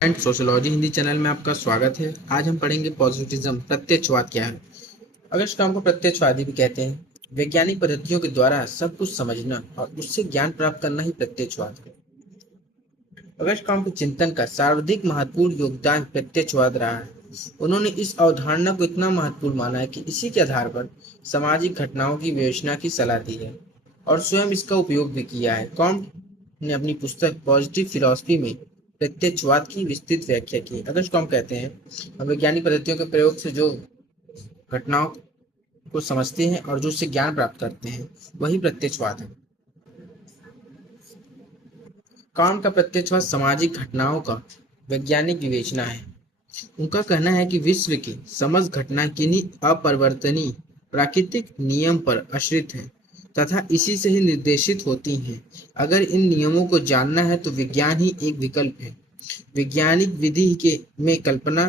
And sociology Hindi channel में आपका स्वागत है। आज हम पढ़ेंगे पॉजिटिविज्म प्रत्यक्षवाद क्या है। अगस्त टॉम को प्रत्यक्षवादी भी कहते हैं। वैज्ञानिक पद्धतियों के द्वारा सब कुछ समझना और उससे ज्ञान प्राप्त करना ही प्रत्यक्षवाद है। अगस्त टॉम के चिंतन का सर्वाधिक महत्वपूर्ण योगदान प्रत्यक्षवाद रहा है। उन्होंने इस अवधारणा को इतना महत्वपूर्ण माना है कि इसी के आधार पर सामाजिक घटनाओं की विवेचना की सलाह दी है और स्वयं इसका उपयोग भी किया है। कॉम्ट ने अपनी पुस्तक पॉजिटिव फिलॉसफी में प्रत्यक्षवाद की विस्तृत व्याख्या की। अगस्त टॉम कहते हैं, हम वैज्ञानिक पद्धतियों के प्रयोग से जो घटनाओं को समझते हैं और जो उससे ज्ञान प्राप्त करते हैं वही प्रत्यक्षवाद है। कांट का प्रत्यक्षवाद सामाजिक घटनाओं का वैज्ञानिक विवेचना है। उनका कहना है कि विश्व की समस्त घटनाएं किन्हीं अपरिवर्तनीय प्राकृतिक नियम पर आश्रित हैं तथा इसी से ही निर्देशित होती हैं। अगर इन नियमों को जानना है तो विज्ञान ही एक विकल्प है। वैज्ञानिक विधि के में कल्पना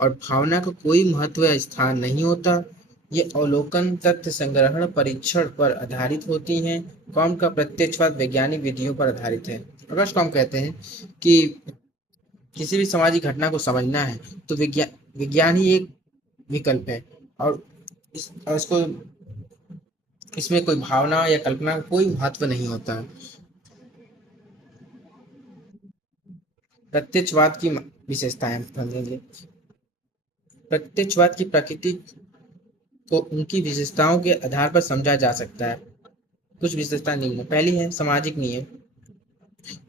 और भावना का कोई महत्व या स्थान नहीं होता। ये अवलोकन तथ्य संग्रहण परीक्षण पर आधारित होती हैं। कॉम का प्रत्यक्षवाद वैज्ञानिक विधियों पर आधारित है। अगस्त कॉम कहते हैं कि किसी भी सामाजिक घटना को समझना है तो विज्ञान ही एक विकल्प है और इसको इसमें कोई भावना या कल्पना का कोई महत्व नहीं होता है। प्रत्यक्षवाद की विशेषताएं हम समझेंगे। प्रत्यक्षवाद की प्रकृति को उनकी विशेषताओं के आधार पर समझा जा सकता है। कुछ विशेषता निम्न: पहली है सामाजिक नियम,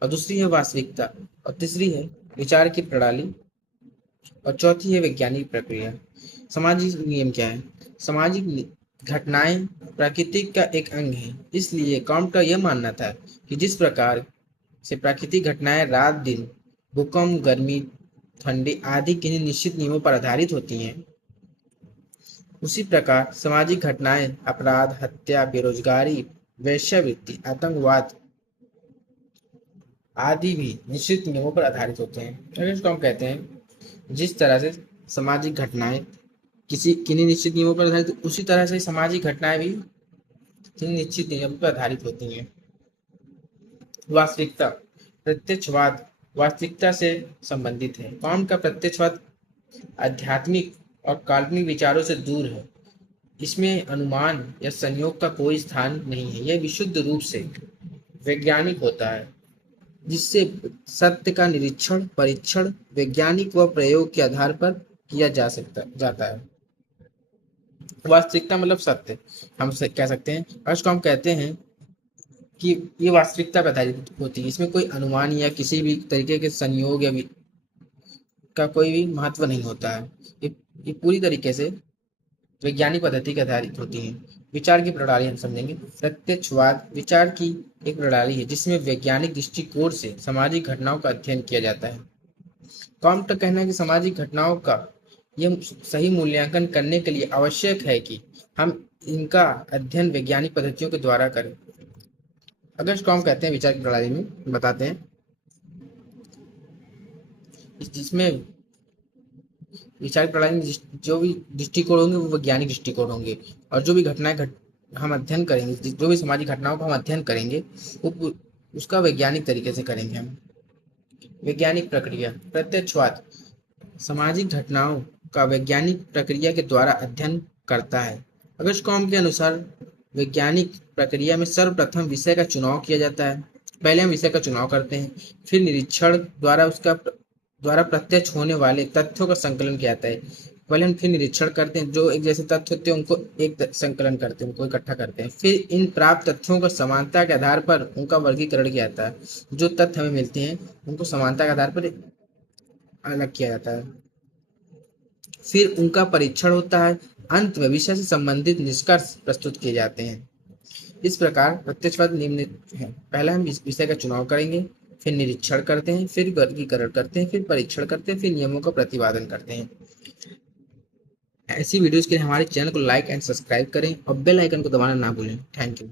और दूसरी है वास्तविकता, और तीसरी है विचार की प्रणाली, और चौथी है वैज्ञानिक प्रक्रिया। सामाजिक नियम क्या है? सामाजिक घटनाएं प्रकृति का एक अंग है। इसलिए कॉम्ट का यह मानना था कि जिस प्रकार से प्राकृतिक घटनाएं रात दिन, भूकंप, गर्मी, ठंडी आदि किन्हीं निश्चित नियमों पर आधारित होती हैं, उसी प्रकार सामाजिक घटनाएं अपराध, हत्या, बेरोजगारी, वेश्यावृत्ति, आतंकवाद आदि भी निश्चित नियमों पर आधारित होते हैं। अगर इसको हम कहते हैं जिस तरह से सामाजिक घटनाएं किन्हीं निश्चित नियमों पर आधारित, उसी तरह से सामाजिक घटनाएं भी किन्हीं निश्चित नियमों पर आधारित होती हैं। वास्तविकता: प्रत्यक्षवाद वास्तविकता से संबंधित है। कॉम का प्रत्यक्षवाद आध्यात्मिक और काल्पनिक विचारों से दूर है। इसमें अनुमान या संयोग का कोई स्थान नहीं है। यह विशुद्ध रूप से वैज्ञानिक होता है, जिससे सत्य का निरीक्षण, परीक्षण वैज्ञानिक व प्रयोग के आधार पर किया जाता है। वास्तविकता मतलब सत्य, हम कह सकते हैं। फर्स्ट हम कहते हैं कि ये वास्तविकता पर आधारित होती है। इसमें कोई अनुमान या किसी भी तरीके के संयोग या का कोई भी महत्व नहीं होता है। ये पूरी तरीके से वैज्ञानिक पद्धति के आधारित होती है। विचार की प्रणाली हम समझेंगे। प्रत्यक्षवाद विचार की एक प्रणाली है जिसमें वैज्ञानिक दृष्टिकोण से सामाजिक घटनाओं का अध्ययन किया जाता है। कॉम्ट का कहना है कि सामाजिक घटनाओं का यह सही मूल्यांकन करने के लिए आवश्यक है कि हम इनका अध्ययन वैज्ञानिक पद्धतियों के द्वारा करें। अगर कॉम्ट कहते हैं विचार की प्रणाली में बताते हैं जिसमें विचार की प्रणाली में जो भी दृष्टिकोण होंगे वो वैज्ञानिक दृष्टिकोण होंगे, और जो भी घटनाएं हम अध्ययन करेंगे, जो भी सामाजिक घटनाओं को हम अध्ययन करेंगे वो उसका वैज्ञानिक तरीके से करेंगे हम। वैज्ञानिक प्रक्रिया: प्रत्यक्षवाद सामाजिक घटनाओं का वैज्ञानिक प्रक्रिया के द्वारा अध्ययन करता है। अगस्त कॉम के अनुसार वैज्ञानिक प्रक्रिया में सर्वप्रथम विषय का चुनाव किया जाता है। पहले हम विषय का चुनाव करते हैं, फिर निरीक्षण द्वारा प्रत्यक्ष होने वाले तथ्यों का संकलन किया जाता है। पहले हम फिर निरीक्षण करते हैं, जो एक जैसे तथ्य होते हैं उनको एक संकलन करते हैं, उनको इकट्ठा करते हैं। फिर इन प्राप्त तथ्यों को समानता के आधार पर उनका वर्गीकरण किया जाता है। जो तथ्य हमें मिलते हैं उनको समानता के आधार पर अलग किया जाता है। फिर उनका परीक्षण होता है। अंत में विषय से संबंधित निष्कर्ष प्रस्तुत किए जाते हैं। इस प्रकार प्रत्यक्षवाद निम्नलिखित है। पहला हम विषय का चुनाव करेंगे, फिर निरीक्षण करते हैं, फिर वर्गीकरण करते हैं, फिर परीक्षण करते हैं, फिर नियमों का प्रतिपादन करते हैं। ऐसी वीडियोस के लिए हमारे चैनल को लाइक एंड सब्सक्राइब करें और बेल आइकन को दबाना ना भूलें। Thank you.